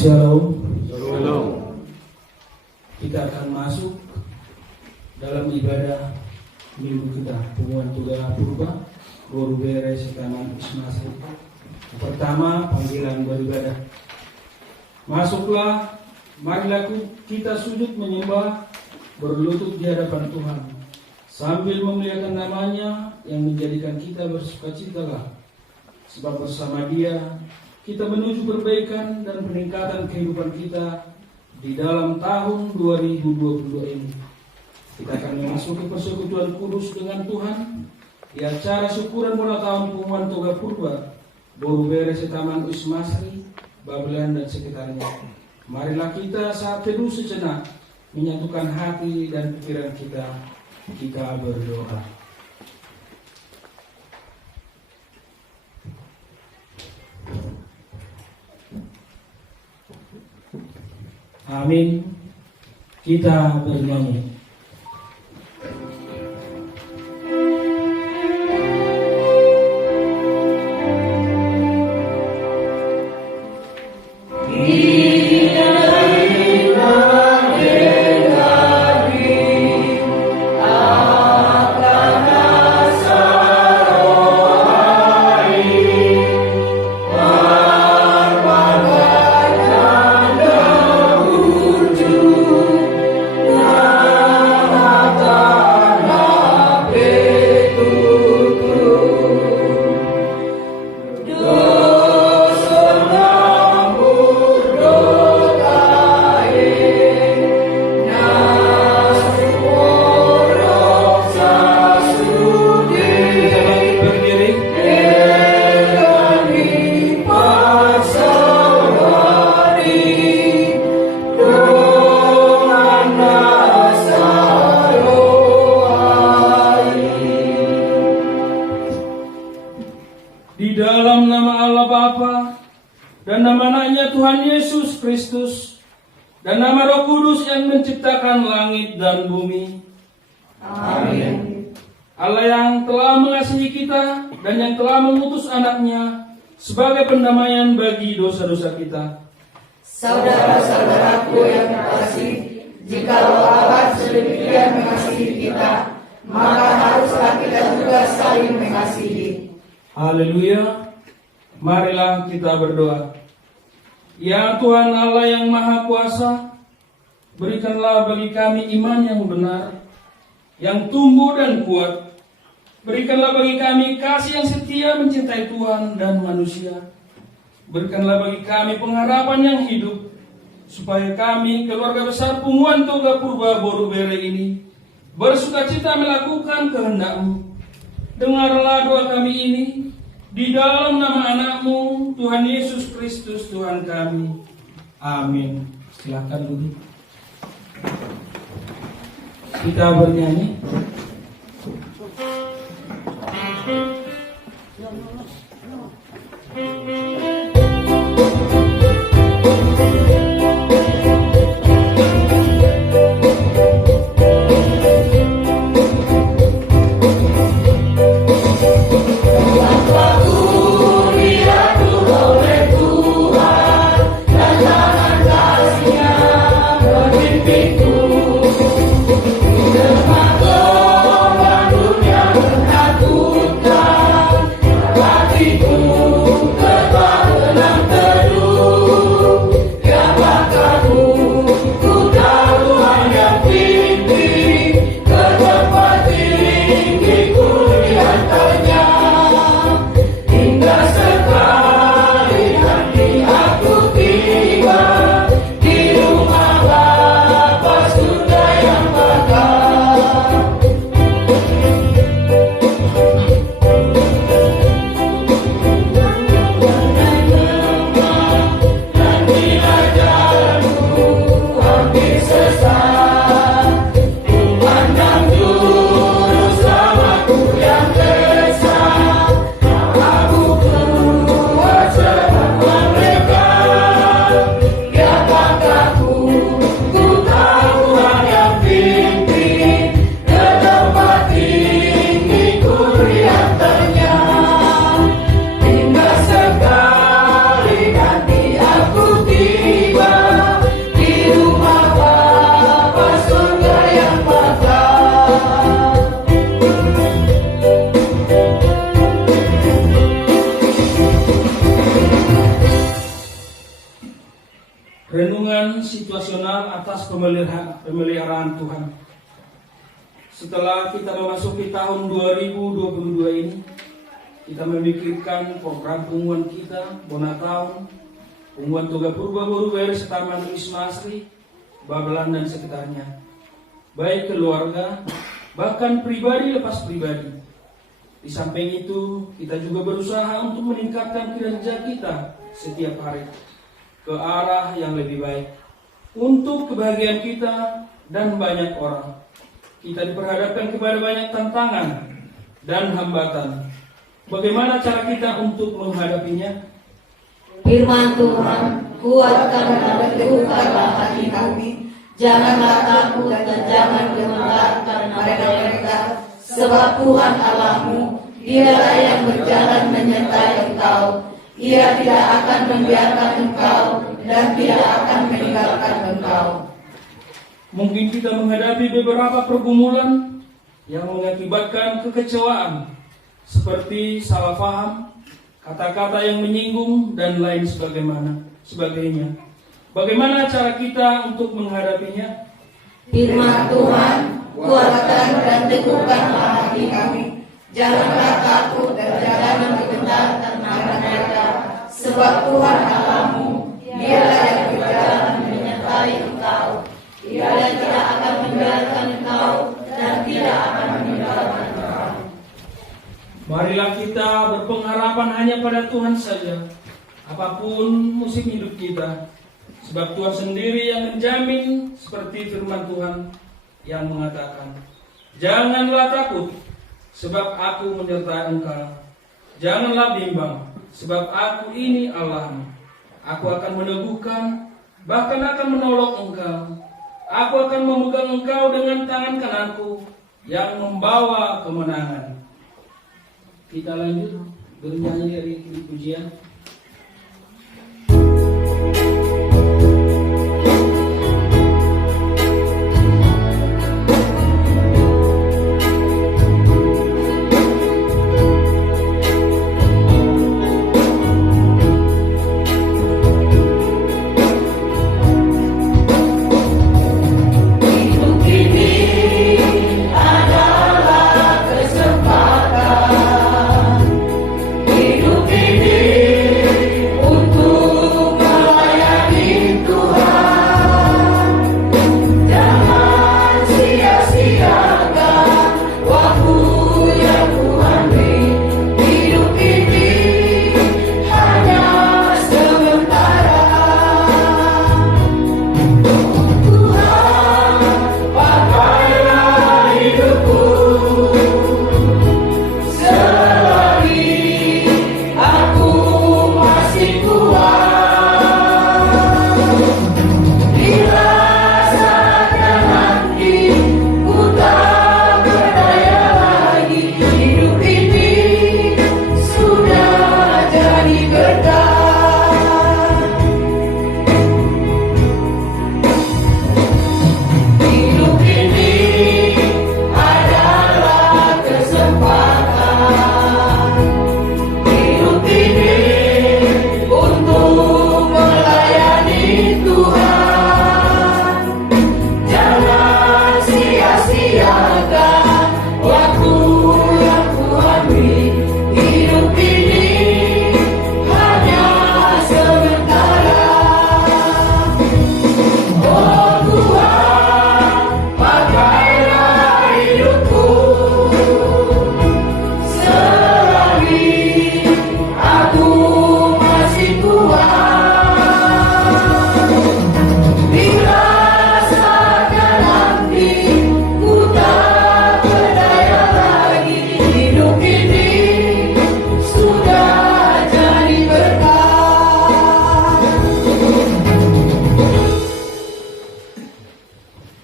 Shalom. Shalom. Kita akan masuk dalam ibadah minggu kita, Pengumuman Tugas Purba, Guru Beres Taman Ismasri. Pertama, panggilan beribadah. Masuklah, marilah kita sujud menyembah, berlutut di hadapan Tuhan, sambil memuliakan namanya yang menjadikan kita bersukacitalah. Sebab bersama Dia kita menuju perbaikan dan peningkatan kehidupan kita di dalam tahun 2022 ini. Kita akan memasuki persekutuan kudus dengan Tuhan di acara syukuran mulai tahun Pengumuman Tugas Purba, Guru Beres Taman Ismasri, Babelan dan sekitarnya. Marilah kita saat teduh sejenak menyatukan hati dan pikiran kita berdoa. Amin. Kita bernyanyi. Di dalam nama Allah Bapa dan nama anaknya Tuhan Yesus Kristus dan nama Roh Kudus yang menciptakan langit dan bumi. Amin. Allah yang telah mengasihi kita dan yang telah mengutus anaknya sebagai pendamaian bagi dosa-dosa kita. Saudara-saudaraku yang terkasih, jikalau Allah sedemikian mengasihi kita, maka haruslah kita juga saling mengasihi. Haleluya. Marilah kita berdoa. Ya Tuhan Allah yang Maha Kuasa, berikanlah bagi kami iman yang benar, yang tumbuh dan kuat. Berikanlah bagi kami kasih yang setia mencintai Tuhan dan manusia. Berikanlah bagi kami pengharapan yang hidup, supaya kami, keluarga besar Pengumuman Tugas Purba Boru Bere ini, bersukacita melakukan kehendak-Mu. Dengarlah doa kami ini, di dalam nama anak-Mu, Tuhan Yesus Kristus, Tuhan kami. Amin. Silakan duduk. Kita bernyanyi. Dunia menakutkan. pemeliharaan Tuhan. Setelah kita memasuki tahun 2022 ini, kita memikirkan program pengumuman kita, bona tahun, pengumuman Toga Purba Boru Bayar serta Mandri Asri, Babelan dan sekitarnya. Baik keluarga, bahkan pribadi lepas pribadi. Di samping itu, kita juga berusaha untuk meningkatkan kinerja kita setiap hari ke arah yang lebih baik untuk kebahagiaan kita dan banyak orang. Kita diperhadapkan kepada banyak tantangan dan hambatan. Bagaimana cara kita untuk menghadapinya? Firman Tuhan, kuatkan dan teguhkanlah hati kami. Janganlah takut dan jangan gemetar karena mereka, sebab Tuhan Allahmu, Dialah yang berjalan menyertai engkau. Ia tidak akan membiarkan engkau dan tidak akan meninggalkan engkau. Mungkin kita menghadapi beberapa pergumulan yang mengakibatkan kekecewaan, seperti salah paham, kata-kata yang menyinggung, dan lain sebagainya. Bagaimana cara kita untuk menghadapinya? Firman Tuhan, kuatkan dan teguhkanlah hati kami. Janganlah takut dan jangan gentar karena mereka, sebab Tuhan Allahmu, Dialah yang berjalan menyertai engkau. Ia tidak akan membiarkan engkau dan tidak akan meninggalkan engkau. Marilah kita berpengharapan hanya pada Tuhan saja, apapun musim hidup kita. Sebab Tuhan sendiri yang menjamin, seperti firman Tuhan yang mengatakan, janganlah takut, sebab aku menyertai engkau. Janganlah bimbang, sebab aku ini Allahmu. Aku akan meneguhkan, bahkan akan menolong engkau. Aku akan memegang engkau dengan tangan kananku yang membawa kemenangan. Kita lanjut bernyanyi dari pujian.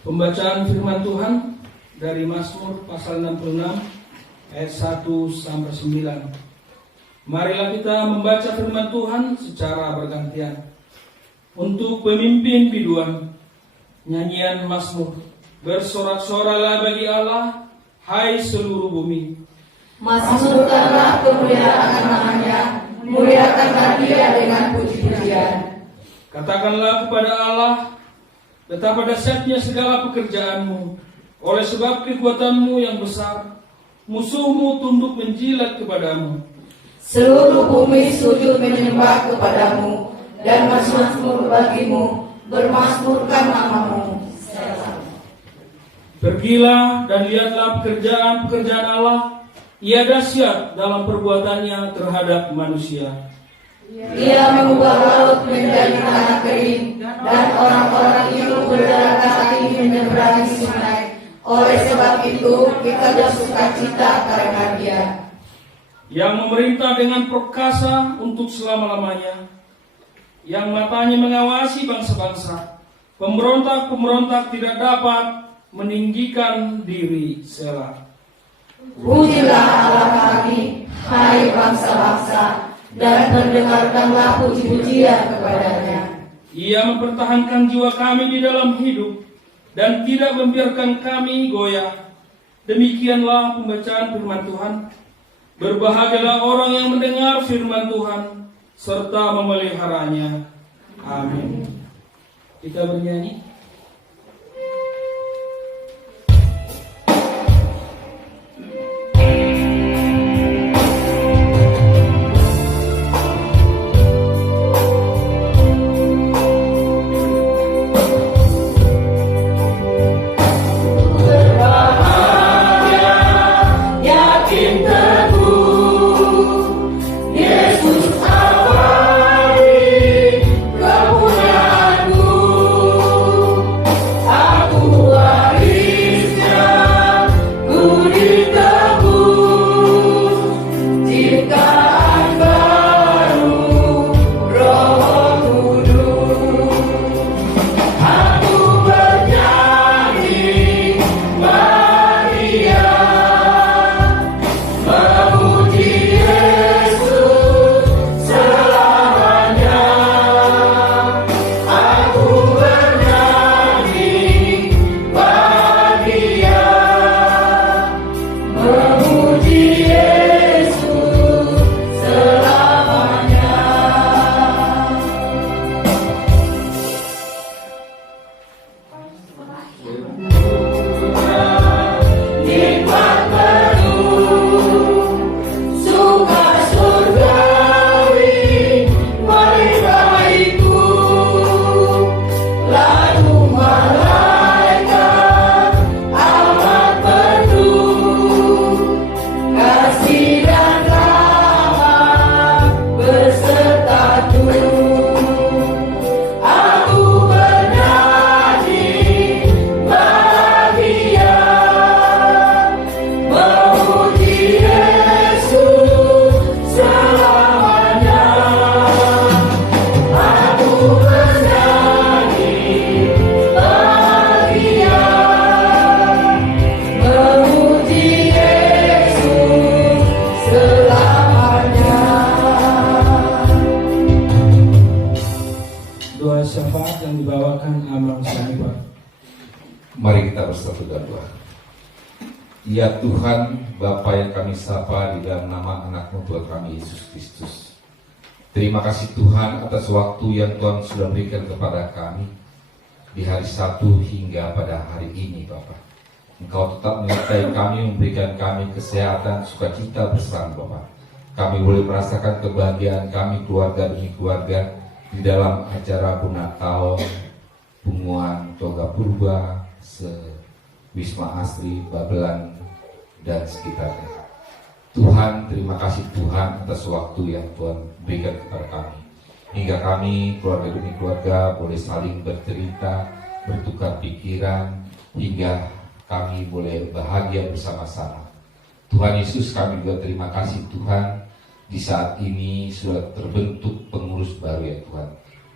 Pembacaan firman Tuhan dari Mazmur pasal 66 ayat 1 sampai 9. Marilah kita membaca firman Tuhan secara bergantian. Untuk pemimpin biduan, nyanyian Mazmur. Bersorak-soralah bagi Allah, hai seluruh bumi. Mazmurkanlah kemuliaan namanya, muliakanlah Dia dengan puji-pujian. Katakanlah kepada Allah, Betapa dahsyatnya segala pekerjaanmu. Oleh sebab kekuatanmu yang besar, musuhmu tunduk menjilat kepadamu. Seluruh bumi sujud menyembah kepadamu, dan bermasmur bagimu, bermasmurkan namamu. Pergilah dan lihatlah pekerjaan-pekerjaan Allah. Ia dahsyat dalam perbuatannya terhadap manusia. Ia mengubah laut menjadi tanah kering, dan orang-orang itu berjalan kaki menyeberangi sungai. Oleh sebab itu kita bersukacita karena Dia. Yang memerintah dengan perkasa untuk selama-lamanya. Yang matanya mengawasi bangsa-bangsa. Pemberontak-pemberontak tidak dapat meninggikan diri. Selah. Pujilah Allah kami, hai bangsa-bangsa, dan mendengarkanlah puji-pujian kepadanya. Ia mempertahankan jiwa kami di dalam hidup dan tidak membiarkan kami goyah. Demikianlah pembacaan firman Tuhan. Berbahagialah orang yang mendengar firman Tuhan serta memeliharanya. Amin. Kita bernyanyi. Syafaat yang dibawakan Amang Sanibah. Mari kita bersatu dan doa. Ya Tuhan, Bapa yang kami sapa di dalam nama anak-Mu Tuhan kami Yesus Kristus. Terima kasih Tuhan atas waktu yang Tuhan sudah berikan kepada kami di hari Sabtu hingga pada hari ini Bapa. Engkau tetap menyertai kami, memberikan kami kesehatan, sukacita bersama Bapa. Kami boleh merasakan kebahagiaan kami keluarga demi keluarga di dalam acara Natal, Punguan, Toga Purba, Wisma Asri, Babelan, dan sekitarnya. Tuhan, terima kasih Tuhan atas waktu yang Tuhan berikan kepada kami. Hingga kami, keluarga demi keluarga, boleh saling bercerita, bertukar pikiran, hingga kami boleh bahagia bersama-sama. Tuhan Yesus, kami juga terima kasih Tuhan, di saat ini sudah terbentuk pengurus baru ya Tuhan.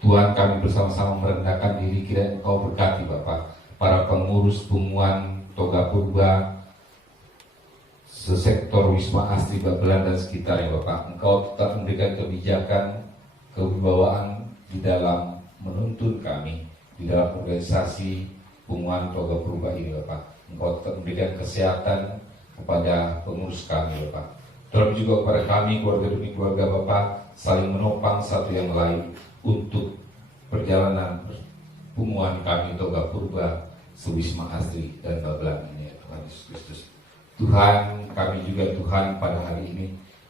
Tuhan, kami bersama-sama merendahkan diri, kiranya Engkau berkati Bapak, para pengurus Punguan, Toga Purba, sesektor Wisma Asri, Babelan dan sekitarnya Bapak. Engkau tetap memberikan kebijakan, kewibawaan di dalam menuntun kami, di dalam organisasi Punguan, Toga Purba ini Bapak. Engkau tetap memberikan kesehatan kepada pengurus kami Bapak. Tolong juga kepada kami, keluarga demi keluarga Bapak, saling menopang satu yang lain untuk perjalanan punguan kami toga purba sewisma asri dan babelan ini ya Tuhan Yesus Kristus. Tuhan, kami juga Tuhan pada hari ini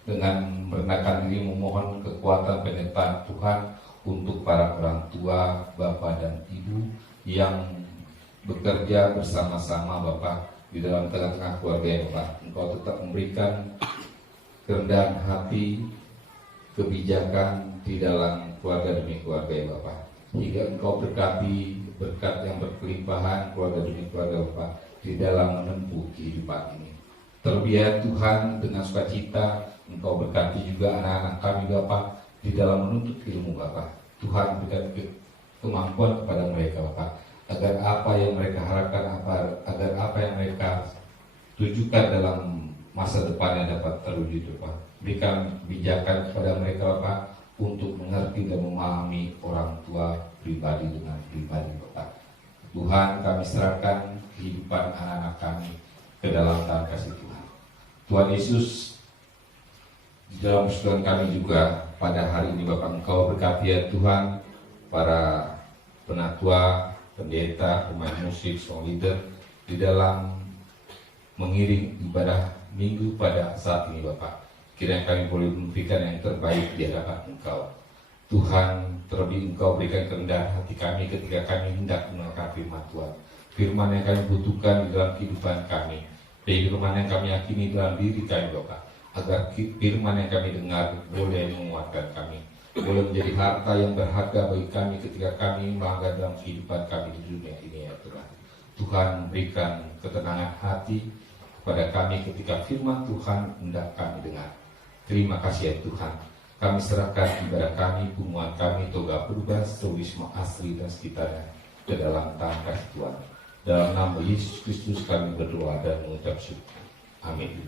dengan merendahkan diri memohon kekuatan penyertaan Tuhan untuk para orang tua, bapak dan ibu yang bekerja bersama-sama Bapak di dalam tengah-tengah keluarga ya Bapak. Engkau tetap memberikan kerendahan hati, kebijakan di dalam keluarga demi keluarga ya Bapak. Hingga Engkau berkati berkat yang berkelimpahan keluarga demi keluarga Bapak di dalam menempuh kehidupan ini. Terlebih ya Tuhan, dengan sukacita Engkau berkati juga anak-anak kami Bapak di dalam menuntut ilmu Bapak. Tuhan berikan kemampuan kepada mereka Bapak, agar apa yang mereka harapkan, agar apa yang mereka tujukan dalam masa depan yang dapat terwujud Bapak. Berikan kebijakan kepada mereka Bapak untuk mengerti dan memahami orang tua pribadi dengan pribadi Bapak. Tuhan, kami serahkan kehidupan anak-anak kami ke dalam tangan kasih Tuhan. Tuhan Yesus, di dalam persekutuan kami juga pada hari ini Bapak, Engkau berkati ya Tuhan para penatua, pendeta, pemain musik, song leader di dalam mengiring ibadah minggu pada saat ini Bapak. Kiranya kami boleh memberikan yang terbaik di hadapan Engkau. Tuhan, terlebih Engkau berikan kerendahan hati kami ketika kami hendak mendengarkan firman Tuhan. Firman yang kami butuhkan di dalam kehidupan kami. Firman yang kami yakini dalam diri kami Bapak. Agar firman yang kami dengar boleh menguatkan kami. Boleh menjadi harta yang berharga bagi kami ketika kami melanggar dalam kehidupan kami di dunia ini ya Tuhan. Tuhan berikan ketenangan hati kepada kami ketika firman Tuhan hendak kami dengar. Terima kasih ya Tuhan. Kami serahkan ibadah kami, punguan kami, toga purba, sewisma asri dan sekitarnya ke dalam tangan kasih Tuhan. Dalam nama Yesus Kristus kami berdoa dan mengucap syukur. Amin.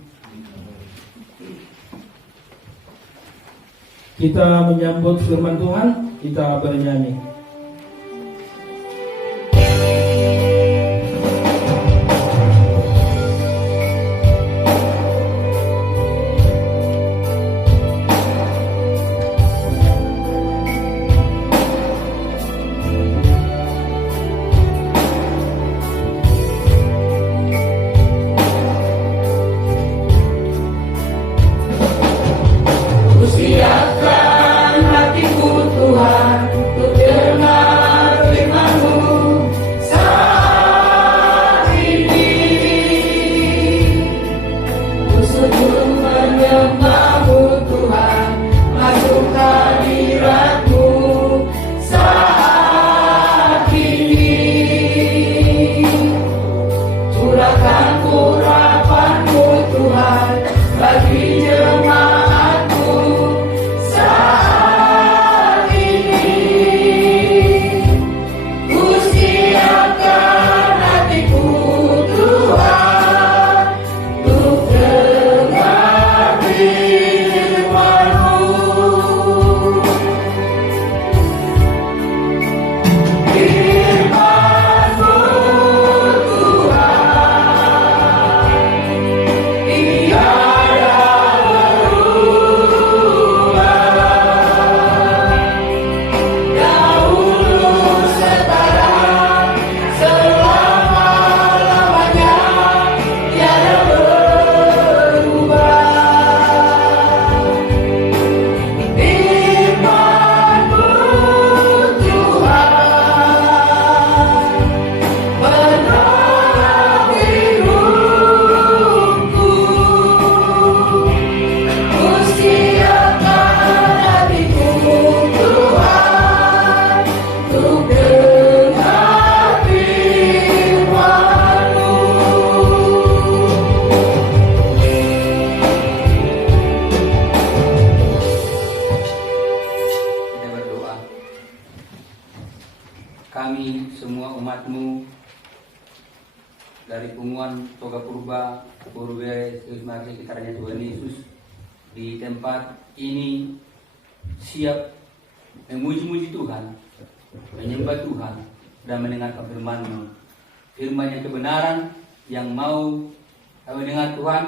Kita menyambut firman Tuhan, kita bernyanyi. Siapkan hatiku Tuhan untuk dengar firman-Mu saat ini. Ku sujud menyembah-Mu Tuhan, masuk hadirat-Mu saat ini. Curahkan urapan-Mu Tuhan bagi jemaat kami semua umat-Mu dari punguan toga purba, purbe, sewisma sekitarnya Tuhan Yesus di tempat ini siap memuji-muji Tuhan, menyembah Tuhan dan mendengarkan firman-Mu. Firman yang kebenaran yang mau kami dengar Tuhan,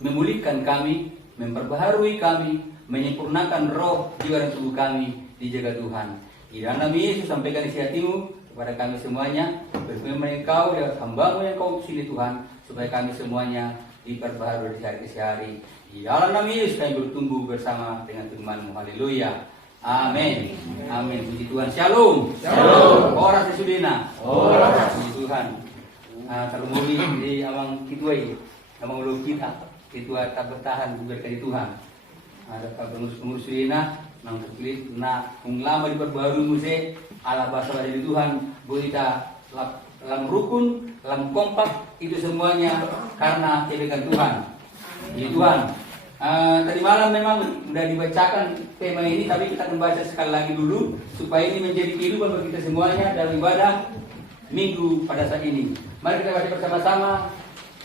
memulihkan kami, memperbaharui kami, menyempurnakan roh, jiwa dan tubuh kami dijaga Tuhan. Di dalam nama Yesus sampaikan isi hatimu, kepada kami semuanya, berfirman Engkau dan hamba-Mu yang Kau pilih Tuhan, supaya kami semuanya diperbaharui di hari ke hari. Di dalam nama Yesus kami bertumbuh bersama dengan firman-Mu. Haleluya. Amin. Amin. Puji Tuhan. Shalom. Shalom. Ora sesudina. Ora. Puji Tuhan. Kalau mau di amang kituai, amang ulu kita, kitua tak bertahan berkati Tuhan. Ada pengurus sudina, nang terpilih, na kung lama diperbarui muse, ala bahasa dari Tuhan, kita dalam rukun, dalam kompak, itu semuanya karena kebaikan Tuhan. Puji Tuhan. Tadi malam memang sudah dibacakan tema ini, tapi kita akan baca sekali lagi dulu supaya ini menjadi kehidupan bagi kita semuanya dalam ibadah minggu pada saat ini. Mari kita baca bersama-sama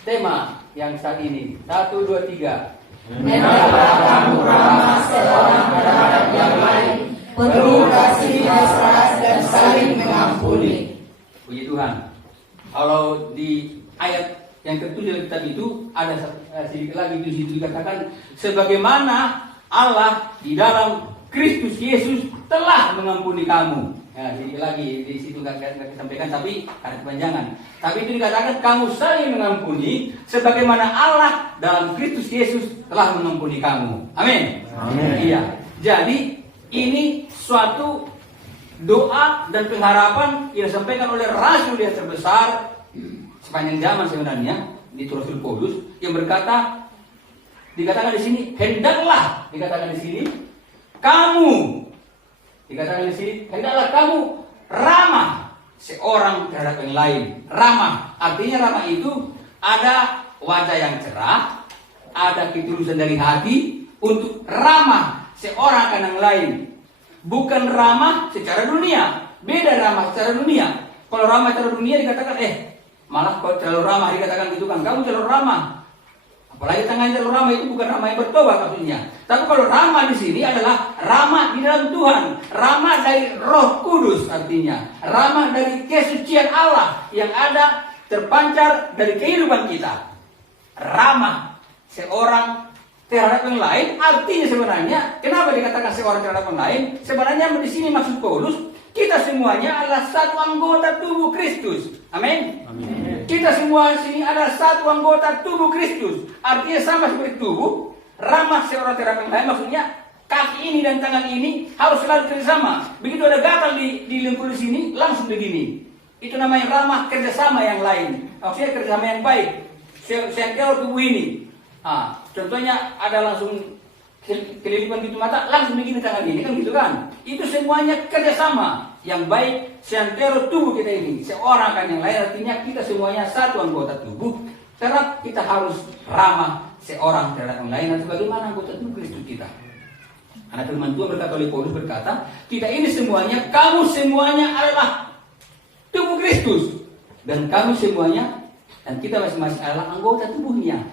tema yang saat ini. 1, 2, 3. Hendaklah kamu ramah seorang terhadap yang lain, penuh kasih mesra dan saling mengampuni. Puji Tuhan. Kalau di ayat yang tertulis dalam kitab itu ada sedikit lagi di situ dikatakan sebagaimana Allah di dalam Kristus Yesus telah mengampuni kamu. Ya, sedikit lagi di situ nggak disampaikan tapi karena kepanjangan. Tapi itu dikatakan kamu saling mengampuni sebagaimana Allah dalam Kristus Yesus telah mengampuni kamu. Amin. Amin. Iya. Jadi ini suatu doa dan pengharapan yang disampaikan oleh Rasul yang terbesar sepanjang zaman sebenarnya di Rasul Paulus yang berkata, dikatakan di sini hendaklah, dikatakan di sini kamu, dikatakan di sini hendaklah kamu ramah seorang terhadap yang lain. Ramah, artinya ramah itu ada wajah yang cerah, ada ketulusan dari hati untuk ramah seorang akan yang lain. Bukan ramah secara dunia, beda ramah secara dunia. Kalau ramah secara dunia dikatakan malah kalau terlalu ramah dikatakan gitu kan, kamu terlalu ramah. Apalagi tangan terlalu ramah itu bukan ramah yang bertobat maksudnya. Tapi kalau ramah di sini adalah ramah di dalam Tuhan, ramah dari Roh Kudus artinya, ramah dari kesucian Allah yang ada terpancar dari kehidupan kita. Ramah seorang terhadap yang lain artinya sebenarnya kenapa dikatakan seorang terhadap yang lain? Sebenarnya di sini maksud Paulus kita semuanya adalah satu anggota tubuh Kristus. Amin. Kita semua sini adalah satu anggota tubuh Kristus. Artinya sama seperti tubuh. Ramah seorang terhadap yang lain maksudnya kaki ini dan tangan ini harus selalu kerjasama. Begitu ada gatal di lingkul di sini langsung begini. Itu namanya ramah kerjasama yang lain. Maksudnya kerjasama yang baik. Sentral tubuh ini. Contohnya ada langsung kelilipan pintu mata langsung begini tangan ini kan gitu kan. Itu semuanya kerjasama yang baik seantero tubuh kita ini. Seorang kan yang lain artinya kita semuanya satu anggota tubuh. Karena kita harus ramah seorang terhadap yang lain. Dan sebagaimana anggota tubuh Kristus kita. Karena firman Tuhan berkata oleh Paulus berkata, kita ini semuanya, kamu semuanya adalah tubuh Kristus. Dan kamu semuanya dan kita masing-masing adalah anggota tubuhnya.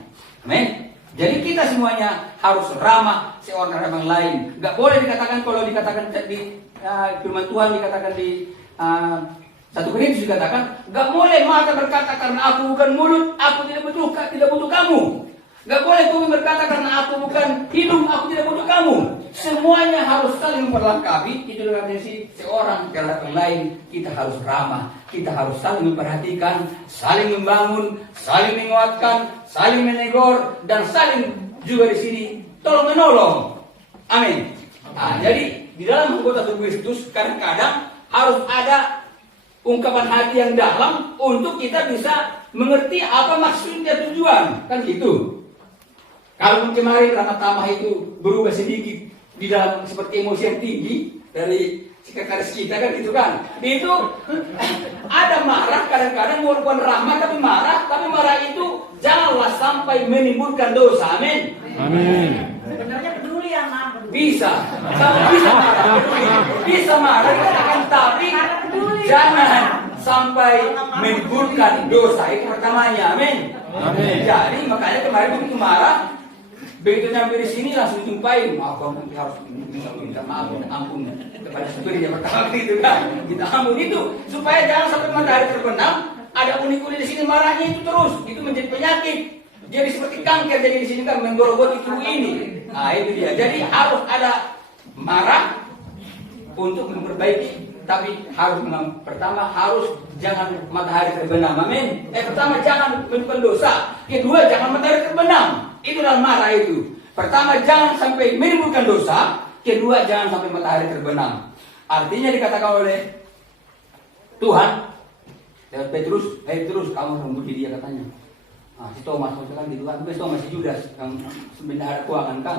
Amin. Jadi kita semuanya harus ramah seorang terhadap yang lain. Gak boleh dikatakan kalau dikatakan di firman Tuhan dikatakan di 1 Korintus dikatakan gak boleh mata berkata karena aku bukan mulut aku tidak butuh kamu. Gak boleh tubuh berkata karena aku bukan hidung aku tidak butuh kamu. Semuanya harus saling memperlengkapi. Itu adalah definisi seorang terhadap yang lain. Kita harus ramah. Kita harus saling memperhatikan, saling membangun, saling menguatkan, saling menegur, dan saling juga di sini tolong menolong. Amin. Jadi di dalam anggota tubuh Kristus kadang-kadang harus ada ungkapan hati yang dalam untuk kita bisa mengerti apa maksudnya tujuan. Kan gitu. Kalau kemarin Rahmat Tamah itu berubah sedikit di dalam seperti emosi yang tinggi dari sekretaris kita kan gitu kan. Itu ada marah kadang-kadang walaupun rahmat tapi marah itu janganlah sampai menimbulkan dosa. Amin. Amin. Sebenarnya peduli ya, Ma. Bisa marah, bisa marah dikatakan tapi jangan sampai menimbulkan dosa itu pertamanya. Amin. Amin. Jadi makanya kemarin begitu marah begitu nyampe di sini langsung jumpain, maaf nanti harus minta maaf, minta ampun kepada supir yang pertama itu kan, minta ampun itu supaya jangan sampai matahari terbenam, ada unik-unik di sini marahnya itu terus, itu menjadi penyakit, jadi seperti kanker jadi di sini kan menggorogoti tubuh ini. Nah itu dia. Jadi harus ada marah, untuk memperbaiki, tapi pertama harus jangan matahari terbenam. Amin. Pertama jangan melakukan dosa. Kedua jangan matahari terbenam. Itu dalam marah itu. Pertama jangan sampai menimbulkan dosa. Kedua jangan sampai matahari terbenam. Artinya dikatakan oleh Tuhan lewat Petrus, kamu membunuh dia katanya. Si Thomas kan gitu kan, Thomas si Judas yang sebenarnya ada keuangan kan.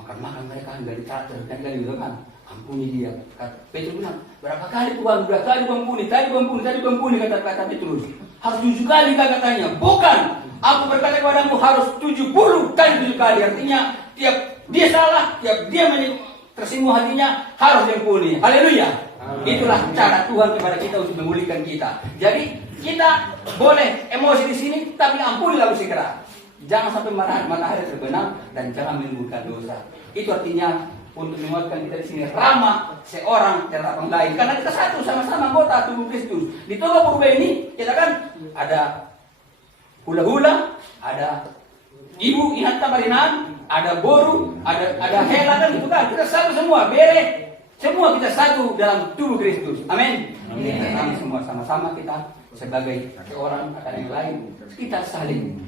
Makan mereka dari charter kan gitu kan. Ampuni dia. Petrus bilang, berapa kali Tuhan, tadi bangkuni kata Petrus. Harus 7 kali katanya. Bukan, aku berkata kepadamu harus 70 kali. Artinya tiap dia salah, tiap dia tersinggung hatinya harus diampuni. Haleluya. Itulah cara Tuhan kepada kita untuk memulihkan kita. Jadi kita boleh emosi di sini, tapi ampunilah segera. Jangan sampai matahari terbenam dan jangan menimbulkan dosa. Itu artinya untuk menguatkan kita di sini ramah seorang terhadap orang lain. Karena kita satu sama-sama anggota tubuh Kristus. Di Toga Purba ini kita kan ada hula-hula, ada ibu ingat tamarinan, ada boru, ada hela kan gitu kan. Kita satu semua, semua kita satu dalam tubuh Kristus. Amin. Kami semua sama-sama kita sebagai seorang akan yang lain, kita saling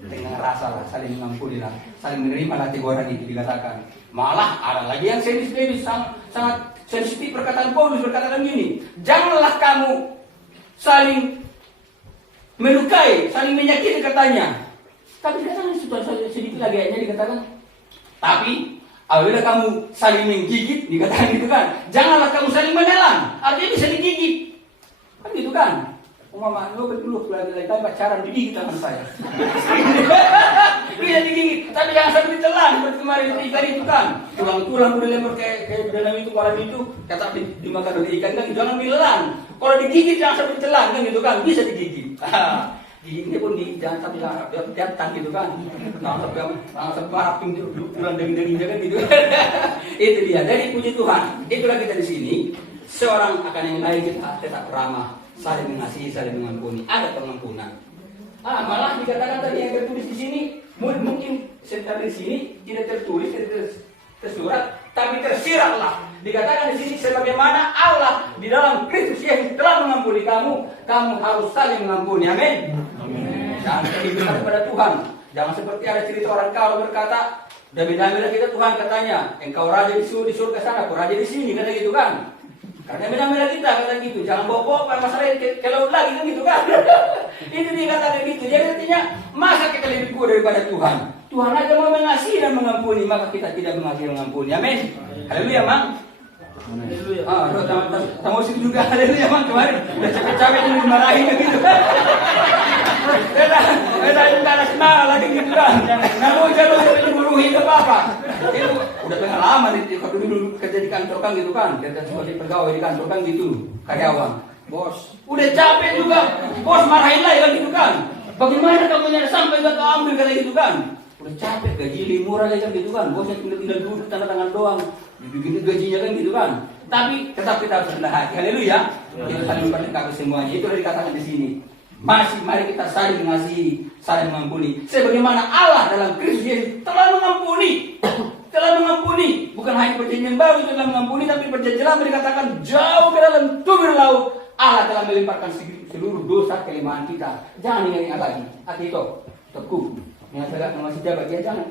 dengan rasa lah, saling mengampuni lah, saling menerima lah teguran itu dikatakan. Malah ada lagi yang sensitif, sangat sensitif perkataan Paulus berkatakan gini, janganlah kamu saling melukai, saling menyakiti katanya. Tapi dikatakan sedikit lagi ayatnya dikatakan, tapi apabila kamu saling menggigit, dikatakan gitu kan, janganlah kamu saling menelan, artinya bisa digigit, kan gitu kan. Mama, lu dulu lagi pacaran digigit tangan saya. Bisa digigit, tapi jangan sampai ditelan seperti kemarin ikan itu kan. Tulang-tulang udah lempar ke dalam itu kolam itu, kata dimakan oleh ikan kan, jangan dilelan. Kalau digigit jangan sampai ditelan kan gitu kan, bisa digigit. Gigitnya pun jangan sampai jatah gitu kan. Jangan sampai marah pun tulang daging-dagingnya kan gitu. Itu dia. Jadi puji Tuhan, itulah kita di sini. Seorang akan yang lain kita tetap ramah, saling mengasihi, saling mengampuni, ada pengampunan. Malah dikatakan tadi yang tertulis di sini, mungkin sebentar di sini tidak tertulis, tidak tersurat, tapi tersiratlah. Dikatakan di sini sebagaimana Allah di dalam Kristus Yesus telah mengampuni kamu, kamu harus saling mengampuni. Amin. Jangan lebih besar kepada Tuhan. Jangan seperti ada cerita orang kafir berkata, damai-damailah kita Tuhan katanya, engkau raja di surga sana, aku raja di sini, kata gitu kan. Karena benar-benar kita kata gitu, jangan bawa-bawa masalah kalau lagi kan gitu kan. Itu dia kata gitu. Jadi artinya masa kita lebih kuat daripada Tuhan. Tuhan aja mau mengasihi dan mengampuni, maka kita tidak mengasihi dan mengampuni. Amin. Haleluya, Mang. Haleluya. Tamu sih juga haleluya, Mang. Kemarin udah capek-capek ini dimarahin gitu. Kita itu karena semangat lagi gitu kan. Jangan diburuhin apa-apa. Itu udah pengalaman itu. Kalau dulu kerja di kantor kan gitu kan. Kita sebagai pegawai di kantor kan gitu. Karyawan. Bos. Udah capek juga. Bos marahin lah kan gitu kan. Bagaimana kamu nyari sampai gak kau ambil kata gitu kan. Udah capek gaji murah aja kan gitu kan. Bosnya tinggal duduk tanda tangan doang. Begini gajinya kan gitu kan. Tapi tetap kita harus rendah hati. Haleluya. Kita saling memperlengkapi semuanya. Itu udah dikatakan di sini. Mari kita saling mengasihi, saling mengampuni. Sebagaimana Allah dalam Kristus Yesus telah mengampuni. Telah mengampuni. Bukan hanya perjanjian baru telah mengampuni, tapi perjanjian lama dikatakan jauh ke dalam tubir laut. Allah telah melimparkan seluruh dosa kelemahan kita. Jangan ingat lagi. Hati itu, teguh. Yang saya masih jabat dia jangan.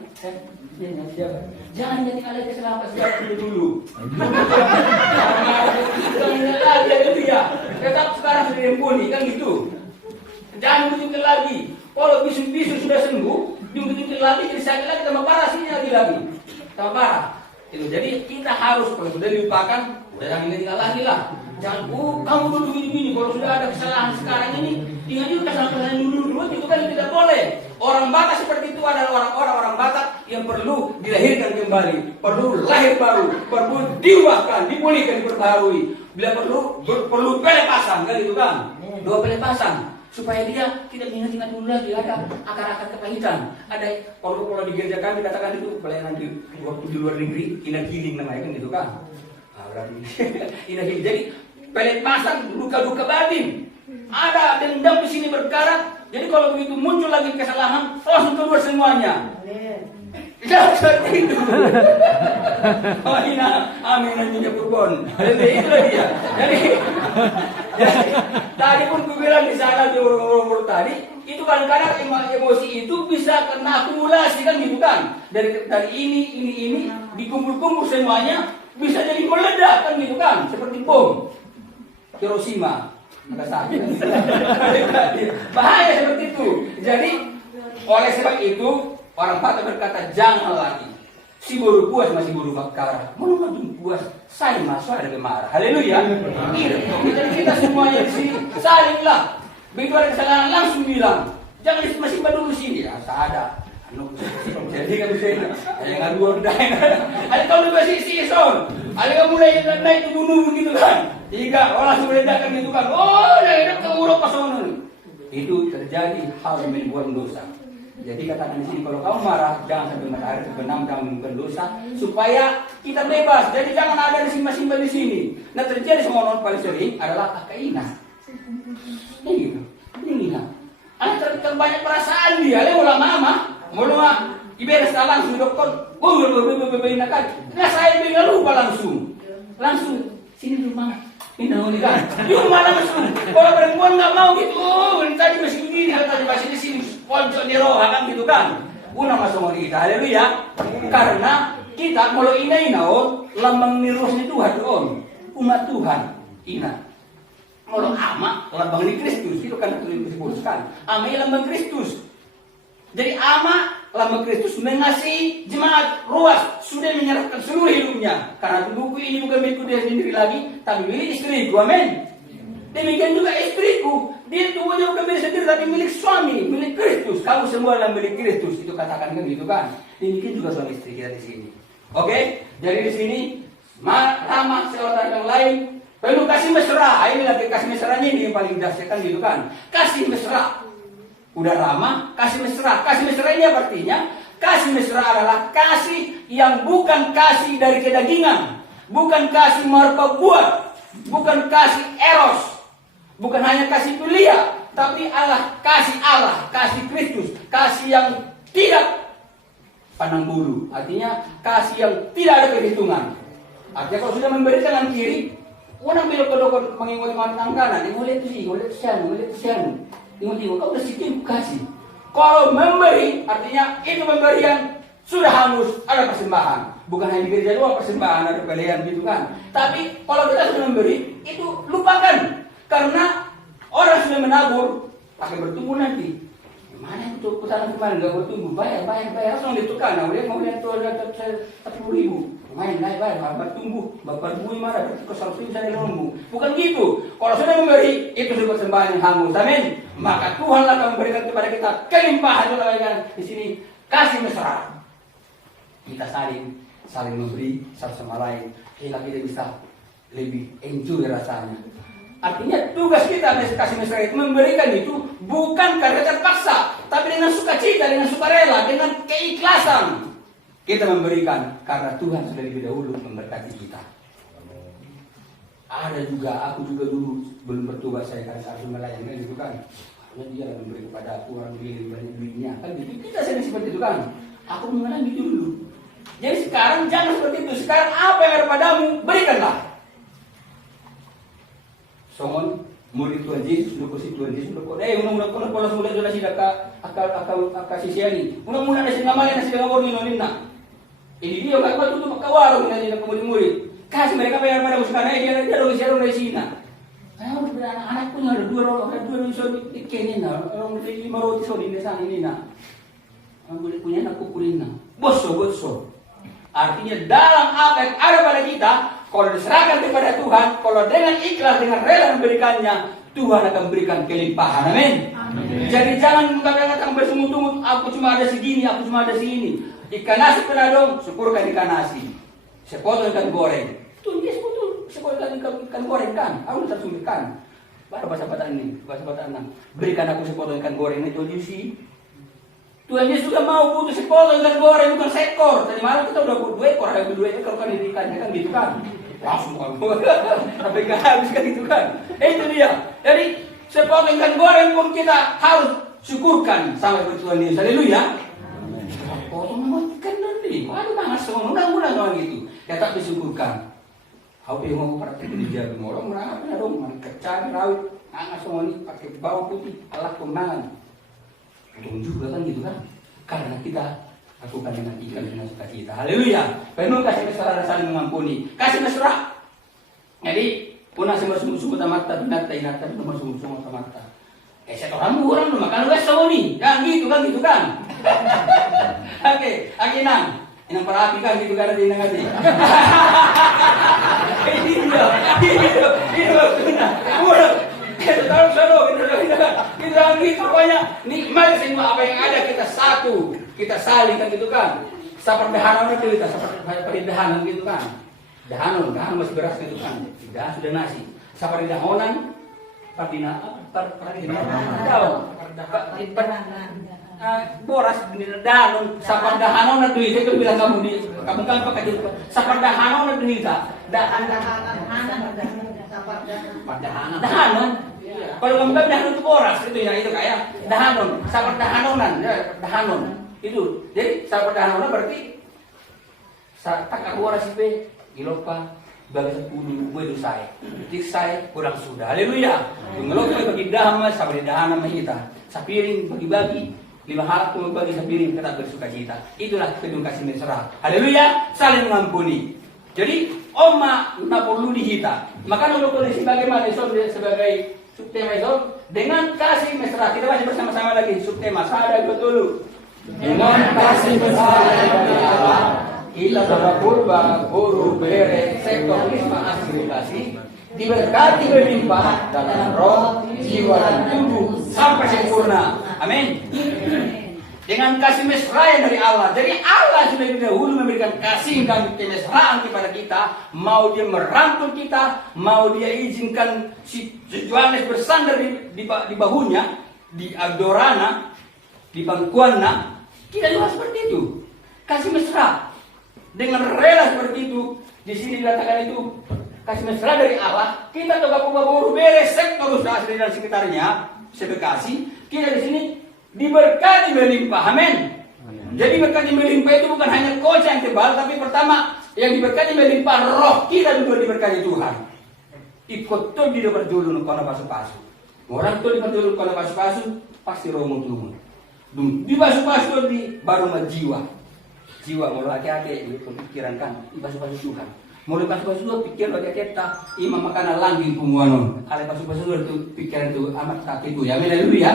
Jangan jadi kalian kesalahan sejarah dulu. Jangan ingat lagi itu ya. Tetap sekarang sudah diampuni kan gitu. Jangan begitu lagi. Kalau bisu-bisu sudah sembuh, begitu lagi jadi sakit lagi tambah parah sini lagi. Tambah parah. Itu jadi kita harus kalau sudah dilupakan, udah jangan ingat lagi lah. Jangan kamu dulu begini. Kalau sudah ada kesalahan sekarang ini, ingat juga kesalahan dulu itu kan tidak boleh. Orang Batak seperti itu adalah orang-orang Batak yang perlu dilahirkan kembali, perlu lahir baru, perlu diubahkan, dipulihkan, diperbaharui. Bila perlu pelepasan kan itu kan, 2 pelepasan. Supaya dia tidak ingat-ingat dulu lagi ada akar-akar kepahitan. Ada kalau di gereja kami dikatakan itu pelayanan waktu di luar negeri inner healing namanya kan gitu kan. Berarti inner healing. Jadi pelepasan luka-luka batin. Ada dendam di sini berkarat. Jadi kalau begitu muncul lagi kesalahan langsung keluar semuanya. Jangan seperti itu. Oh ina, amin nantinya Purbon. Jadi itu dia. Jadi tadi pun gue bilang di sana di umur tadi, itu kadang-kadang emosi itu bisa kena akumulasi kan gitu kan. Dari ini dikumpul-kumpul semuanya bisa jadi meledak kan gitu kan, seperti bom Hiroshima. Nagasaki kan gitu. Bahaya seperti itu. Jadi oleh sebab itu orang Batak berkata jangan lagi. Si buru puas masih buru bakar. Menurut puas saya masuk ada marah. Haleluya. Jadi kita semuanya di sini salinglah. Begitu ada kesalahan langsung bilang. Jangan masih dulu sini ya. Ada. Jadi kan bisa jangan dua udah. Ada kalau juga si son. Ada mulai naik bunuh gitu kan. Jika orang sudah datang gitu kan. Oh, dah ke urut pasonan. Itu terjadi hal yang membuat dosa. Jadi katakan di sini kalau kamu marah jangan sampai matahari terbenam kamu melakukan dosa supaya kita bebas. Jadi jangan ada di simpan di sini. Nah terjadi semua orang paling sering adalah akaina. Ini gitu. Ini lah. Ada terbanyak perasaan dia. Lewat lama-lama, mulai ibarat langsung dokter. Nah saya bingung lupa langsung sini rumah. Ini kan. Di rumah langsung. Kalau perempuan nggak mau gitu. Tadi masih begini, tadi masih di sini. Pojok di roha kan gitu kan. Una masuk kita. Haleluya. Karena kita kalau ina lambang nirusnya Tuhan on. Umat Tuhan. Ina. Kalau ama lambang di Kristus itu kan disebutkan. Ama lambang Kristus. Jadi ama lambang Kristus mengasihi jemaat ruas sudah menyerahkan seluruh hidupnya. Karena tubuhku ini bukan milikku dia sendiri lagi, tapi milik istriku. Amin. Demikian juga istriku, dia tubuhnya bukan milik sendiri tapi milik suami, milik Kristus. Kamu semua adalah milik Kristus. Itu katakan kan gitu kan. Demikian juga suami istri kita di sini. Oke? Jadi di sini ramah seorang yang lain. Perlu kasih mesra. Ini lagi kasih mesranya ini yang paling dahsyat kan gitu kan. Kasih mesra. Udah ramah, kasih mesra. Kasih mesra ini apa artinya? Kasih mesra adalah kasih yang bukan kasih dari kedagingan, bukan kasih marpa buat, bukan kasih eros. Bukan hanya kasih belia, tapi Allah, kasih Kristus, kasih yang tidak pandang bulu. Artinya kasih yang tidak ada perhitungan. Artinya kalau sudah memberi tangan kiri, orang belok kedokon mengikuti tangan kanan, dia mulai itu sih, mulai itu sianu. Tengok, kau udah sikit kasih. Kalau memberi, artinya itu pemberian sudah hangus, ada persembahan. Bukan hanya di gereja doang persembahan, ada pilihan gitu kan. Tapi kalau kita sudah memberi, itu lupakan. Karena orang sudah menabur akan bertumbuh nanti. Mana itu pesanan kemarin nggak bertumbuh, bayar langsung ditukar. Nah, dia mau lihat tuh ada 10.000, main naik bayar, bertumbuh, bapak bui marah, berarti kau 100.000 saya lombu. Bukan gitu. Kalau sudah memberi, itu sudah persembahan yang hangus. Amin. Maka Tuhanlah akan memberikan kepada kita kelimpahan. Di sini kasih mesra. Kita saling memberi satu sama lain, sehingga kita bisa lebih enjoy rasanya. Artinya tugas kita kasih mesra itu memberikan itu bukan karena terpaksa, tapi dengan sukacita, dengan sukarela, dengan keikhlasan. Kita memberikan karena Tuhan sudah lebih dahulu memberkati kita. Ada juga, aku juga dulu belum bertugas saya karena harus melayani gitu kan. Karena dia memberi kepada aku orang beli banyak duitnya kan gitu. Kita sering seperti itu kan. Aku mengenal gitu dulu. Jadi sekarang jangan seperti itu. Sekarang apa yang ada padamu berikanlah. Songon murid Tuhan Yesus, si Tuhan Yesus, unang-unang ko na pala sulat doon na sila akasisiani. Unang-unang na sila ngamayan na sila ngawar nino na. Hindi dia magkatuto magkawarong na nila kumulit-mulit. Kasi mereka bayar pada musuh karena dia siya rin sina. Kaya ako anak ko nga, dua so ikinin na, orang 5 roti so din sa ini na. Ang kulit punya nakukulin na. Boso. Artinya dalam apa yang ada pada kita, kalau diserahkan kepada Tuhan, kalau dengan ikhlas, dengan rela memberikannya, Tuhan akan berikan kelimpahan. Amin. Jadi jangan mengatakan bersungut-sungut, aku cuma ada segini, aku cuma ada segini. Ikan nasi pernah dong, syukurkan ikan nasi. Sepotong ikan goreng. Tuh dia sepotong ikan goreng kan. Aku tak sumberkan. Baru bahasa Bataan. Berikan aku sepotong ikan goreng itu sih. Tuhan Yesus juga mau butuh sepotong ikan goreng, bukan seekor. Tadi malam kita udah butuh 2 ekor, ada 2 ekor kan ikannya kan gitu kan. Langsung kan. Sampai nggak habis kan gitu kan. Itu dia. Jadi sepotong ikan goreng pun kita harus syukurkan sampai Tuhan Yesus. Haleluya. Potong ikan nanti. Waduh banget semua semua undang-undang orang itu. Ya tak disyukurkan. Aku yang mau praktek di jalan orang merah dong, kecari rawit, anak semua ini pakai bawang putih, alat kemenangan. Untung juga kan gitu kan? Karena kita lakukan dengan ikhlas dengan sukacita. Haleluya. Penuh kasih mesra dan saling mengampuni. Kasih mesra. Jadi punah sumber-sumber mata binata inata sumber-sumber mata. Saya orang makan wes sama nih. Ya gitu kan. Oke, nang. Inang perhatikan gitu kan di nang aja. Ini benar. Kita tahu kita gitu pokoknya nikmat semua apa yang ada kita satu, kita saling kan gitu kan. Seperti dahanan itu kita seperti dahanan gitu kan. Dahanan masih beras gitu kan. Tidak sudah nasi. Seperti dahonan boras dahanon seperti dahanan itu itu bilang kamu di kamu kan pakai itu seperti dahanan itu dahanon. Kalau kamu kan dahanon itu boras itu ya itu kayak dahanon seperti dahanonan ya dahanon itu. Jadi seperti dahanonan berarti tak boras itu gilopa bagi 10 gue dosai. Tik saya kurang sudah. Haleluya. Ngelok bagi dahama sampai dahana mahita. Sapiring bagi-bagi 5 hal tuh bagi sapiring kita bersukacita. Itulah kedung kasih mesra. Haleluya. Saling mengampuni. Jadi oma tak perlu dihita. Maka kalau kondisi bagaimana sebagai subtema itu dengan kasih mesra. Kita masih bersama-sama lagi subtema. Sadar betul. Dengan kasih mesra dari Allah. Kita sama kurba, guru, bere, sektor, wisma, aspirasi diberkati berlimpah dalam roh, jiwa, dan tubuh sampai sempurna. Amin. Dengan kasih mesra yang dari Allah. Jadi Allah sudah dahulu memberikan kasih dan kemesraan kepada kita. Mau dia merangkul kita, mau dia izinkan si Yohanes bersandar di bahunya, di adorana, di bangkuannya. Kita juga seperti itu. Kasih mesra. Dengan rela seperti itu, di sini dikatakan itu kasih mesra dari Allah. Kita coba baru beres sektor usaha dan sekitarnya, sebekasi. Kita di sini diberkati melimpah, amin. Jadi berkati melimpah itu bukan hanya koca yang tebal, tapi pertama yang diberkati melimpah roh kita juga diberkati Tuhan. Ikut tuh di depan dulu kalau pasu-pasu. Orang tuh di depan dulu kalau pasu-pasu pasti roh mutu. Di pasu-pasu di baru jiwa. Jiwa mulai hati-hati itu pikiran kan ibasu-basu Tuhan. Mulai pasu-pasu itu pikiran hati-hati tak imam makanan langging pungguanon. Ale pasu-pasu itu pikiran itu amat kaki itu ya. Haleluya.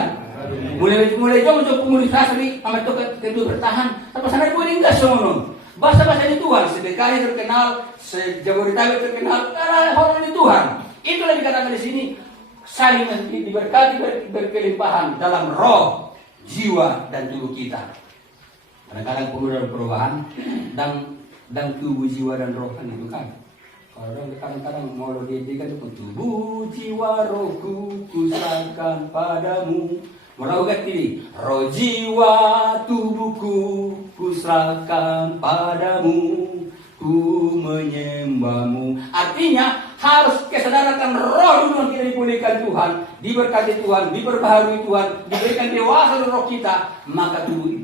Mulai jauh pemulih sasri amat itu bertahan. Tapi sana boleh enggak sonon. Bahasa-bahasa ini Tuhan, sedekahnya terkenal, sejabodetabek terkenal, karena orang ini Tuhan. Itulah dikatakan di sini saling diberkati berkelimpahan dalam roh, jiwa dan tubuh kita. Kadang-kadang perubahan dan tubuh jiwa dan roh kan itu kan. Kalau kadang-kadang mau lo diedikan itu tubuh jiwa rohku kuserahkan padamu. Mau ganti roh jiwa tubuhku kuserahkan padamu. Ku menyembahmu. Artinya harus kesadaran roh dulu yang kita dipulihkan Tuhan, diberkati Tuhan, diperbaharui Tuhan, diberikan dewasa roh kita, maka tubuh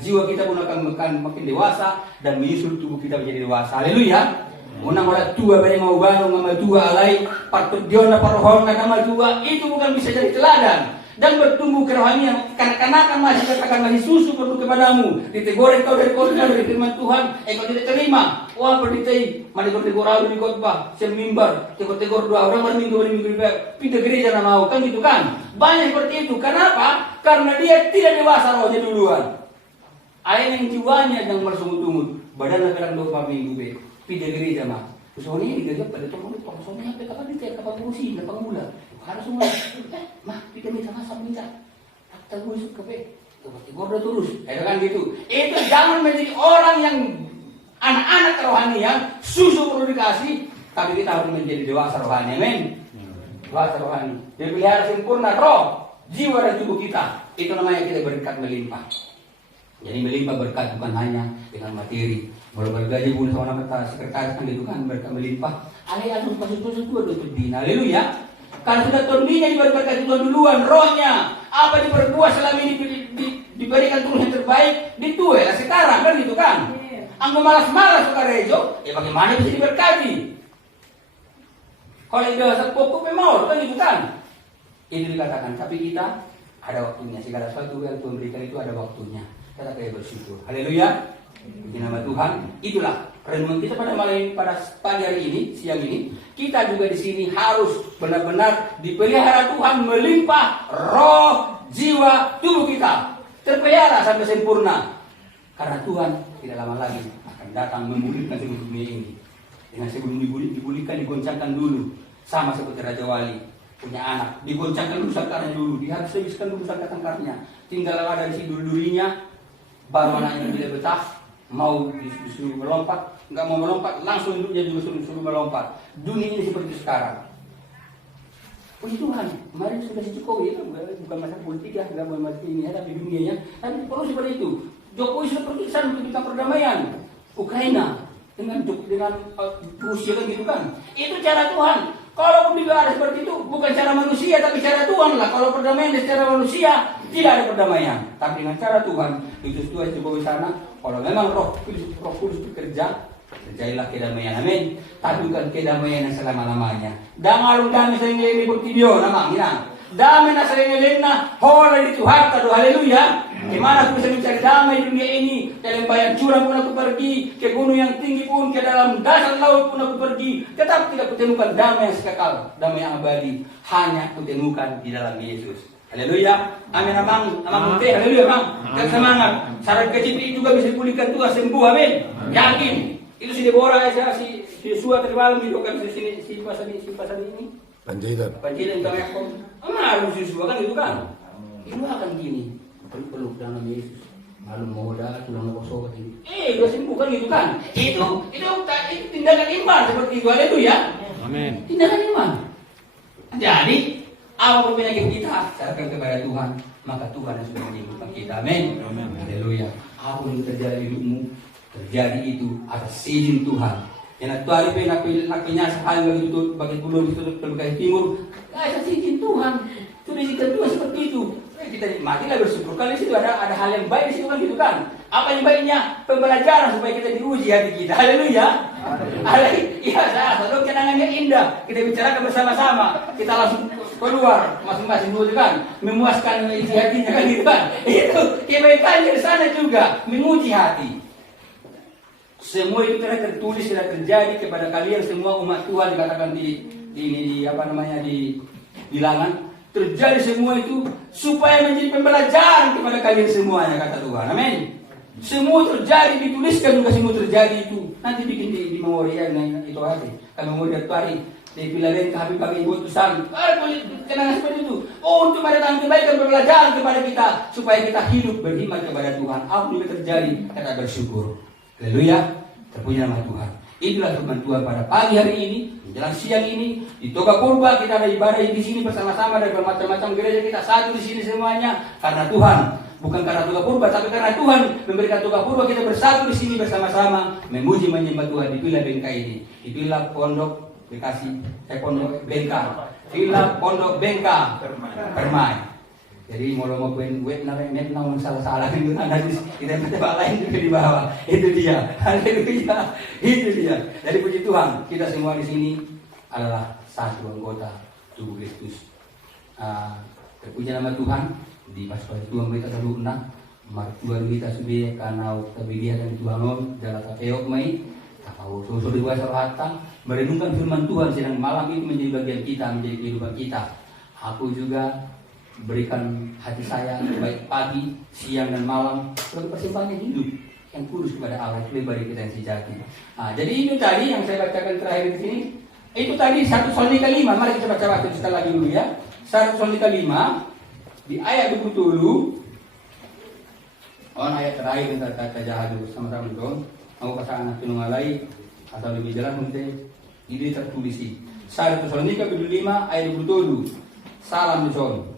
jiwa kita pun akan makin dewasa dan menyusul tubuh kita menjadi dewasa. Haleluya. Unang orang tua banyak mau bangun ngamal tua alai patut diona parohon ngamal tua itu bukan bisa jadi teladan. Dan bertumbuh kerohanian kanak-kanak masih katakan masih susu perlu kepadamu ditegur engkau dari khotbah dari firman Tuhan engkau tidak terima wah berditai mari bertegur di khotbah semimbar tegur dua orang berminggu pindah gereja nak mau kan gitu kan banyak seperti itu. Kenapa? Karena dia tidak dewasa rohnya duluan. Ayah yang jiwanya yang bersungut-sungut badan kadang 2 minggu pindah gereja mah soalnya di gereja pada teman soalnya kapan ditanya kapan ngurusin kapan mula karena semua mah kita minta masa minta tak tahu suka gordo terus kan gitu. Itu jangan menjadi orang yang anak-anak rohani yang susu perlu dikasih tapi kita harus menjadi dewasa rohani. Amin. Dewasa rohani dipelihara sempurna roh jiwa dan tubuh kita. Itu namanya kita berkat melimpah. Jadi melimpah berkat bukan hanya dengan materi. Kalau bergaji bulan sama nama sekretaris kan gitu kan berkat melimpah. Alih langsung kasus-kasus itu ada din. Haleluya. Karena sudah turunnya diberkati Tuhan duluan rohnya. Apa diperbuat selama ini diberikan Tuhan yang terbaik dituai lah sekarang kan gitu kan. Ang malas-malas sa karejo, bagaimana bisa diberkati? Kalau dia rasa pokok memang kan gitu kan? Ini dikatakan, tapi kita ada waktunya. Segala sesuatu yang Tuhan berikan itu ada waktunya. Kita kayak bersyukur. Haleluya. Puji nama Tuhan. Itulah renungan kita pada pagi hari ini, siang ini. Kita juga di sini harus benar-benar dipelihara Tuhan melimpah roh, jiwa, tubuh kita. Terpelihara sampai sempurna. Karena Tuhan tidak lama lagi akan datang memulihkan seluruh dunia ini. Dengan sebelum dipulihkan, digoncangkan dulu. Sama seperti Raja Wali punya anak, digoncangkan dulu sangkarnya dulu, dihabiskan dulu sangka tangkarnya. Tinggal ada di situ durinya, baru anaknya tidak betah, mau disuruh melompat, nggak mau melompat, langsung dia juga suruh melompat. Dunia ini seperti sekarang. Puji Tuhan, kemarin sudah si Jokowi itu bukan masalah politik ya, nggak boleh masalah ini ya, tapi dunianya, tapi perlu seperti itu. Jokowi sudah pergi ke sana untuk minta perdamaian Ukraina dengan Rusia kan gitu kan. Itu cara Tuhan. Kalau juga ada seperti itu, bukan cara manusia tapi cara Tuhan lah. Kalau perdamaian secara manusia tidak ada perdamaian. Tapi dengan cara Tuhan, diutus Tuhan Jokowi sana. Kalau memang Roh Kudus bekerja, terjadilah kedamaian. Amin. Tapi bukan kedamaian yang selama-lamanya. Dangalung damai sa inyo ibig video namang ina. Damai na sa inyo na hola di Tuhan kado haleluya. Gimana aku bisa mencari damai di dunia ini? Ke lembayan curang pun aku pergi, ke gunung yang tinggi pun, ke dalam dasar laut pun aku pergi. Tetap tidak kutemukan damai yang kekal, damai yang abadi. Hanya kutemukan di dalam Yesus. Haleluya. Amin amang mute. Haleluya amang. Dan semangat. Syarat kecil juga bisa dipulihkan Tuhan sembuh. Amin. Yakin. Itu si Deborah ya si Yosua tadi malam itu kan di sini si pasal ini. Panjilan kami aku. Malu si Yosua kan itu kan. Itu akan gini. Peluk dalam Yesus. Malu moda tulang kosong ini. Dia sembuh kan gitu kan. Itu tindakan iman seperti itu. Haleluya. Amin. Tindakan iman. Jadi apapun penyakit kita serahkan kepada Tuhan, maka Tuhan yang sudah menyembuhkan kita. Amin. Haleluya. Apa yang terjadi di hidupmu, terjadi itu atas izin Tuhan. Yang tuari nakinya sekali bagi belum itu terbagai timur. Atas izin Tuhan. Sudah izinkan Tuhan seperti itu. Kita nikmatilah bersyukur. Kalau di situ ada hal yang baik di situ kan gitu kan. Apa yang baiknya? Pembelajaran supaya kita diuji hati kita. Haleluya. Iya, saudara kenangannya indah. Kita bicarakan bersama-sama. Kita langsung keluar masing-masing dulu kan, memuaskan isi hatinya kan gitu kan. Itu kebaikannya di sana juga menguji hati. Semua itu telah tertulis, telah terjadi kepada kalian semua umat Tuhan dikatakan di apa namanya di bilangan. Terjadi semua itu supaya menjadi pembelajaran kepada kalian semuanya kata Tuhan. Amin. Semua terjadi dituliskan juga semua terjadi itu. Nanti bikin di memori ya itu hati. Kalau memori itu hari dipilarin ke Habib bagi ibu tusan. Kenangan seperti itu. Untuk mendatangkan kebaikan pembelajaran kepada kita supaya kita hidup beriman kepada Tuhan. Apa yang terjadi kita bersyukur. Haleluya. Terpuji nama Tuhan. Itulah firman Tuhan pada pagi hari ini, menjelang siang ini di Toga Purba kita ada ibadah di sini bersama-sama dari bermacam-macam gereja kita satu di sini semuanya karena Tuhan, bukan karena Toga Purba tapi karena Tuhan memberikan Toga Purba kita bersatu di sini bersama-sama memuji menyembah Tuhan di Villa Bengka ini, di Villa Pondok Bekasi, Pondok Bengka, Villa Pondok Bengka, Permai. Jadi mau web net namun salah-salah itu nanti kita tempat lain juga di bawah. Itu dia. Haleluya. Itu dia. Jadi puji Tuhan, kita semua di sini adalah satu anggota tubuh Kristus. Terpuji nama Tuhan di pasal Tuhan berita 26 Martuan kita sudah karena tabidia dan Tuhanon dalam tapeok mai tapau so dua sarhata merenungkan firman Tuhan sedang malam itu menjadi bagian kita, menjadi kehidupan kita. Aku juga berikan hati saya baik pagi, siang dan malam sebagai persembahan hidup yang kudus kepada Allah itu bagi kita yang sejati. Jadi itu tadi yang saya bacakan terakhir di sini. Itu tadi 1 Tesalonika 5. Mari kita baca sekali lagi dulu ya. 1 Tesalonika 5 di ayat 27. Ayat terakhir yang kata jahat dulu sama-sama dong. Mau pasangan penungalai atau lebih jelas mungkin ini tertulis di 1 Tesalonika 5 ayat 27. Salam John.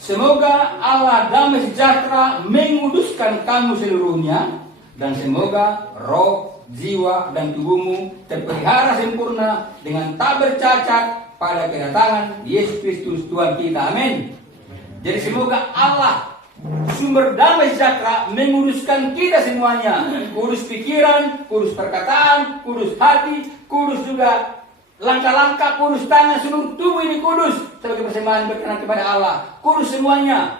Semoga Allah damai sejahtera menguduskan kamu seluruhnya dan semoga roh, jiwa dan tubuhmu terpelihara sempurna dengan tak bercacat pada kedatangan Yesus Kristus Tuhan kita. Amin. Jadi semoga Allah sumber damai sejahtera menguduskan kita semuanya. Kudus pikiran, kudus perkataan, kudus hati, kudus juga langkah-langkah, kudus tangan, seluruh tubuh ini kudus sebagai persembahan berkenan kepada Allah. Kudus semuanya.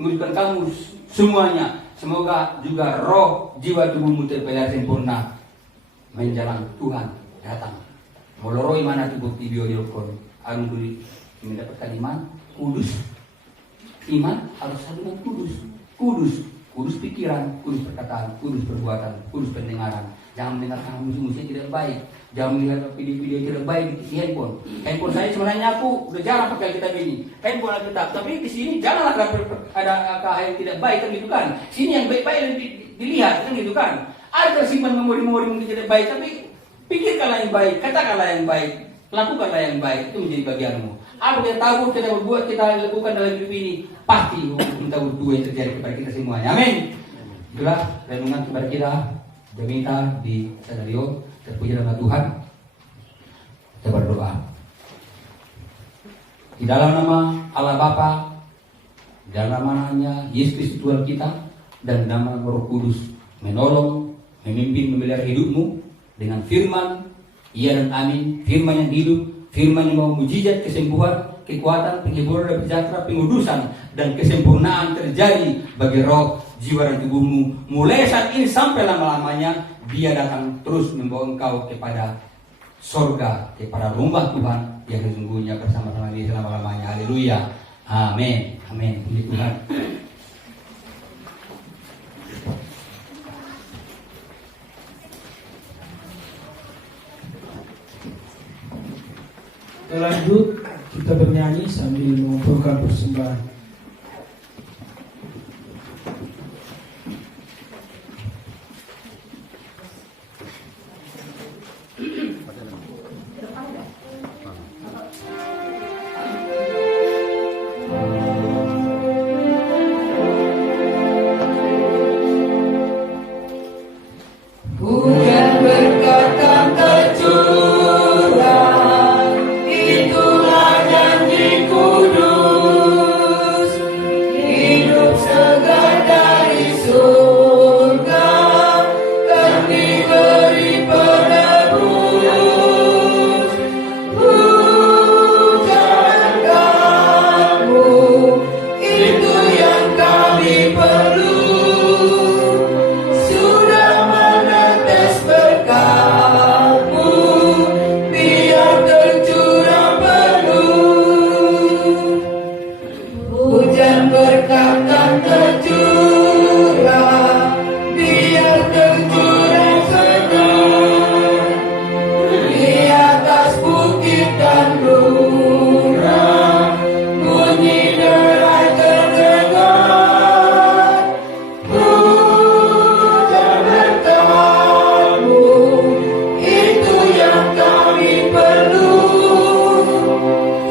Menguduskan kamu semuanya. Semoga juga roh, jiwa, tubuhmu terpelihara sempurna menjalan Tuhan datang. Moloroi mana tubuh tibio yokon. Anu duri mendapatkan iman, kudus. Iman harus satu dengan kudus. Kudus pikiran, kudus perkataan, kudus perbuatan, kudus pendengaran. Jangan mendengarkan musik-musik yang tidak baik. Jangan melihat video-video yang tidak baik di handphone. Handphone saya sebenarnya aku udah jarang pakai kitab ini. Handphone Alkitab, tapi di sini janganlah ada hal yang tidak baik kan gitu kan. Sini yang baik-baik yang dilihat kan gitu kan. Ada tersimpan memori-memori mungkin tidak baik, tapi pikirkanlah yang baik, katakanlah yang baik, lakukanlah yang baik, itu menjadi bagianmu. Apa yang tahu kita berbuat, kita lakukan dalam hidup ini, pasti hukum Taurat 2 yang terjadi kepada kita semuanya. Amin. Itulah renungan kepada kita. Jaminta di Sadario, terpuji nama Tuhan. Kita berdoa. Di dalam nama Allah Bapa, di dalam namanya Yesus Kristus Tuhan kita, dan nama Roh Kudus menolong, memimpin, memelihara hidupmu dengan firman, iya dan amin, firman yang hidup, firman yang mau mujizat, kesembuhan, kekuatan, penghiburan dan sejahtera, pengudusan dan kesempurnaan terjadi bagi roh, jiwa dan tubuhmu mulai saat ini sampai lama-lamanya. Dia datang terus membawa engkau kepada sorga, kepada rumah Tuhan yang sesungguhnya bersama-sama dia selama-lamanya. Haleluya. Amin. Amin. Puji Tuhan. Kita lanjut, kita bernyanyi sambil mengumpulkan persembahan. Hujan berkat kan tercurah, itulah janji kudus. Hidup segar dari surga, kan diberi penebus. Hujan kamu, itu yang kami perlu. Sudah menetes berkatmu, biar tercurah penuh. Hujan berkat kan tercurah, biar tercurah segar. Di atas bukit dan gunung, bunyi derai terdengar. Hujan berkatmu, itu yang kami perlu.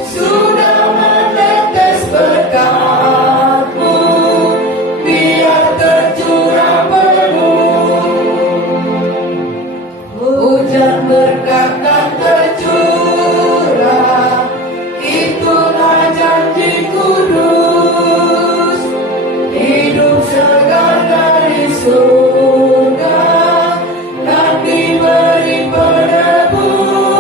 Sudah menetes berkatmu, biar tercurah penuh. Hujan berkat kan tercurah, itulah janji kudus. Hidup segar dari surga, dan diberi penebus.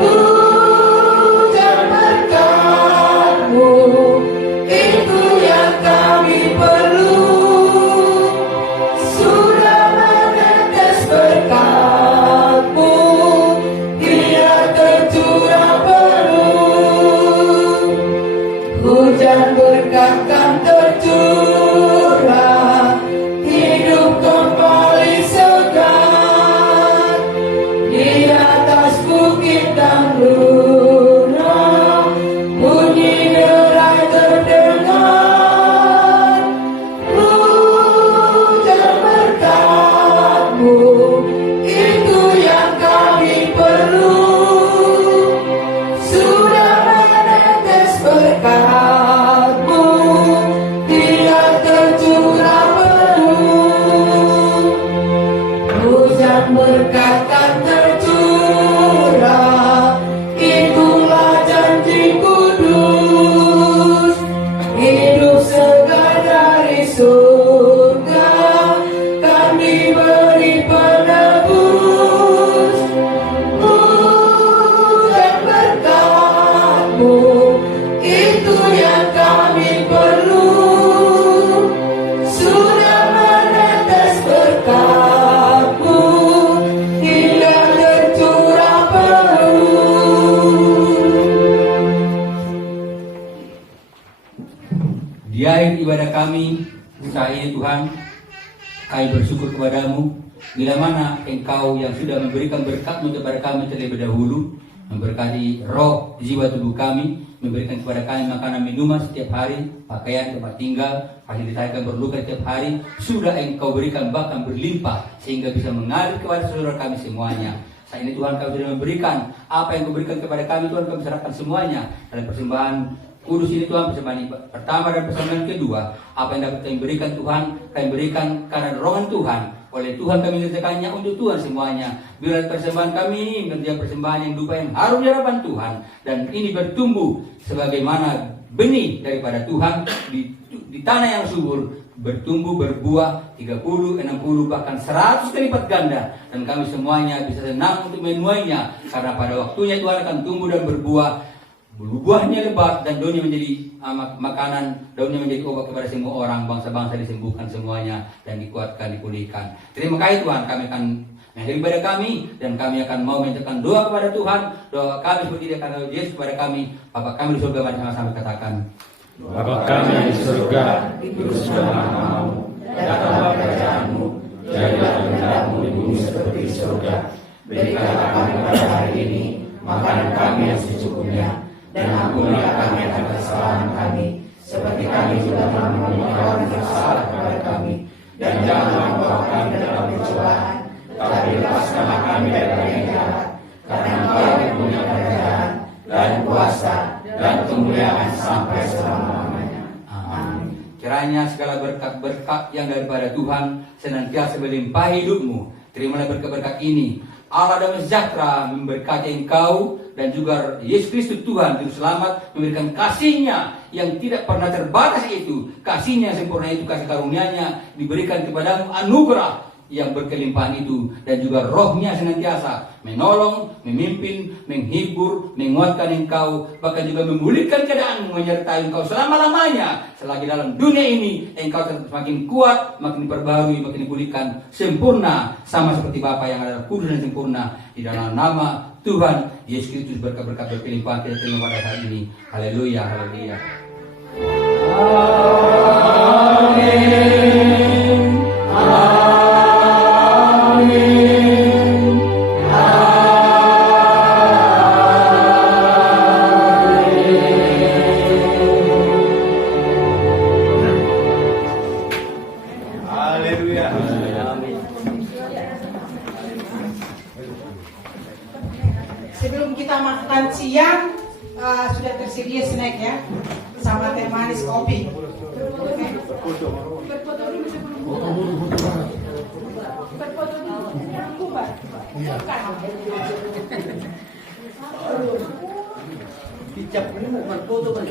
Hujan berkatmu, itu yang kami perlu. Sudah menetes berkatmu, biar tercurah penuh. Hujan berkat kan tercurah, hidup kembali segar. Di atas bukit dan gunung, bunyi derai terdengar. Hujan berkatmu, itu yang kami perlu. Sudah menetes berkatmu, biar tercurah penuh. Hujan berkat kan tercurah, itulah janji kudus. Hidup kami saat ini Tuhan, kami bersyukur kepadamu bila mana Engkau yang sudah memberikan berkat-Mu kepada kami terlebih dahulu, memberkati roh, jiwa, tubuh kami, memberikan kepada kami makanan minuman setiap hari, pakaian, tempat tinggal, fasilitas yang berluka setiap hari, sudah Engkau berikan bahkan berlimpah sehingga bisa mengalir kepada saudara kami semuanya. Saat ini Tuhan, kami sudah memberikan apa yang Kau berikan kepada kami, Tuhan, kami serahkan semuanya dalam persembahan kudus ini Tuhan, persembahan pertama dan persembahan kedua. Apa yang dapat kami berikan Tuhan, kami berikan karena dorongan Tuhan. Oleh Tuhan kami mengerjakannya untuk Tuhan semuanya. Biar persembahan kami ini menjadi persembahan yang dupa yang harum di hadapan Tuhan. Dan ini bertumbuh sebagaimana benih daripada Tuhan di tanah yang subur. Bertumbuh, berbuah 30, 60, bahkan 100 kali lipat ganda. Dan kami semuanya bisa senang untuk menuainya. Karena pada waktunya Tuhan akan tumbuh dan berbuah. Buahnya lebat dan daunnya menjadi makanan, daunnya menjadi obat kepada semua orang, bangsa-bangsa disembuhkan semuanya dan dikuatkan, dipulihkan. Terima kasih Tuhan, kami akan mengakhiri ibadah kami dan kami akan mau mengucapkan doa kepada Tuhan. Doa kami seperti dia kata Yesus kepada kami. Bapa kami di surga, mari sama-sama katakan. Bapa kami di surga, dikuduskanlah namamu, datanglah kerajaanmu, jadilah kehendakmu di bumi seperti di surga. Berikanlah kami pada hari ini makanan kami yang secukupnya, dan ampunilah kami akan kesalahan kami, seperti kami juga mengampuni orang yang bersalah kepada kami. Dan janganlah membawa kami dalam pencobaan, tapi lepaskanlah kami dari yang jahat. Karena Engkau yang punya kerajaan dan kuasa dan kemuliaan sampai selama-lamanya. Amin. Kiranya segala berkat-berkat yang daripada Tuhan senantiasa melimpahi hidupmu. Terimalah berkat-berkat ini. Allah damai sejahtera memberkati engkau dan juga Yesus Kristus Tuhan Juru Selamat memberikan kasih-Nya yang tidak pernah terbatas itu, kasih-Nya yang sempurna itu, kasih karunia-Nya diberikan kepadamu, anugerah yang berkelimpahan itu, dan juga Roh-Nya senantiasa menolong, memimpin, menghibur, menguatkan engkau, bahkan juga memulihkan keadaanmu, menyertai engkau selama-lamanya. Selagi dalam dunia ini engkau semakin kuat, makin diperbarui, makin dipulihkan, sempurna, sama seperti Bapa yang adalah kudus dan sempurna. Di dalam nama Tuhan Yesus Kristus berkat-berkat berkelimpahan kita terima pada hari ini. Haleluya, haleluya. Amin. Sebelum kita makan siang, sudah tersedia snack ya, sama teh manis kopi. Berfoto dulu sebelum berfoto dulu. Dicap dulu berfoto kan.